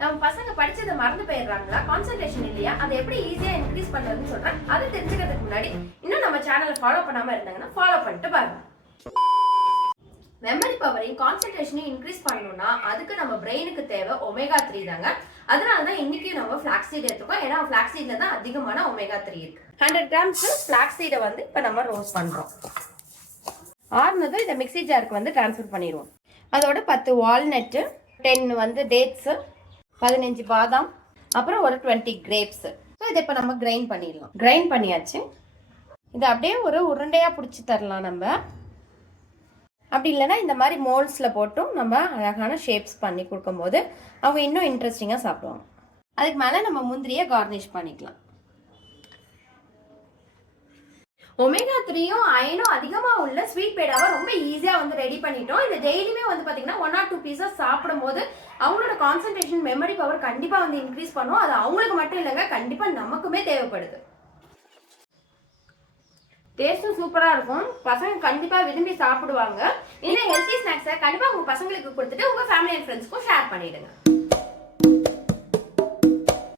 நம்ம பசங்க படிச்சதை மறந்து போயிடுறாங்களா, கான்சென்ட்ரேஷன் இல்லையா, அதை எப்படி ஈஸியா இன்க்ரீஸ் பண்றதுன்னு சொல்றேன். அதை தெரிஞ்சுக்கிறதுக்கு முன்னாடி இன்னும் நம்ம சேனலை ஃபாலோ பண்ணாம இருந்தாங்கன்னா ஃபாலோ பண்ணிட்டு பாருங்க. மெமரி பவரையும் கான்சென்ட்ரேஷனையும் இன்க்ரீஸ் பண்ணணும்னா அதுக்கு நம்ம பிரெயினுக்கு தேவை omega-3 தாங்க. அதனால தான் இன்னைக்கு நம்ம ஃபிளாக்ஸ் சீட் எடுத்துக்கோம். ஏன்னா ஃபிளாக்ஸ் சீட்ல தான் அதிகமான omega-3 இருக்கு. 100 கிராம்ஸ் ஃபிளாக்ஸ் சீடை வந்து இப்போ நம்ம ரோஸ்ட் பண்றோம். ஆறுனதும் இதை மிக்ஸி ஜாருக்கு வந்து ட்ரான்ஸ்ஃபர் பண்ணிடுவோம். அதோட 10 வால்நட்டு, 10 வந்து டேட்ஸு, 15 பாதாம், அப்புறம் ஒரு 20 கிரேப்ஸ். ஸோ இதை இப்போ நம்ம கிரைண்ட் பண்ணிடலாம். கிரைண்ட் பண்ணியாச்சு. இதை அப்படியே ஒரு உருண்டையாக பிடிச்சி தரலாம் நம்ம. அப்படி இல்லைன்னா இந்த மாதிரி மோல்ட்ஸில் போட்டும் நம்ம அழகான ஷேப்ஸ் பண்ணி கொடுக்கும்போது அவங்க இன்னும் இன்ட்ரெஸ்டிங்காக சாப்பிடுவாங்க. அதுக்கு மேலே நம்ம முந்திரியை கார்னிஷ் பண்ணிக்கலாம். omega-3யும் அயனும் அதிகமாக உள்ள ஸ்வீட் பேடாவை ரொம்ப ஈஸியாக வந்து ரெடி பண்ணிட்டோம். இது டெய்லியுமே வந்து பார்த்தீங்கன்னா 1 or 2 பீஸஸ் சாப்பிடும்போது அவங்களோட கான்சன்ட்ரேஷன், மெமரி பவர் கண்டிப்பாக வந்து இன்க்ரீஸ் பண்ணும். அது அவங்களுக்கு மட்டும் இல்லைங்க, கண்டிப்பாக நமக்குமே தேவைப்படுது. டேஸ்ட்டும் சூப்பராக இருக்கும். பசங்க கண்டிப்பாக விரும்பி சாப்பிடுவாங்க. இந்த ஹெல்த்தி ஸ்நாக்ஸை கண்டிப்பாக உங்கள் பசங்களுக்கு கொடுத்துட்டு உங்கள் ஃபேமிலி அண்ட் ஃப்ரெண்ட்ஸ்க்கும் ஷேர் பண்ணிவிடுங்க.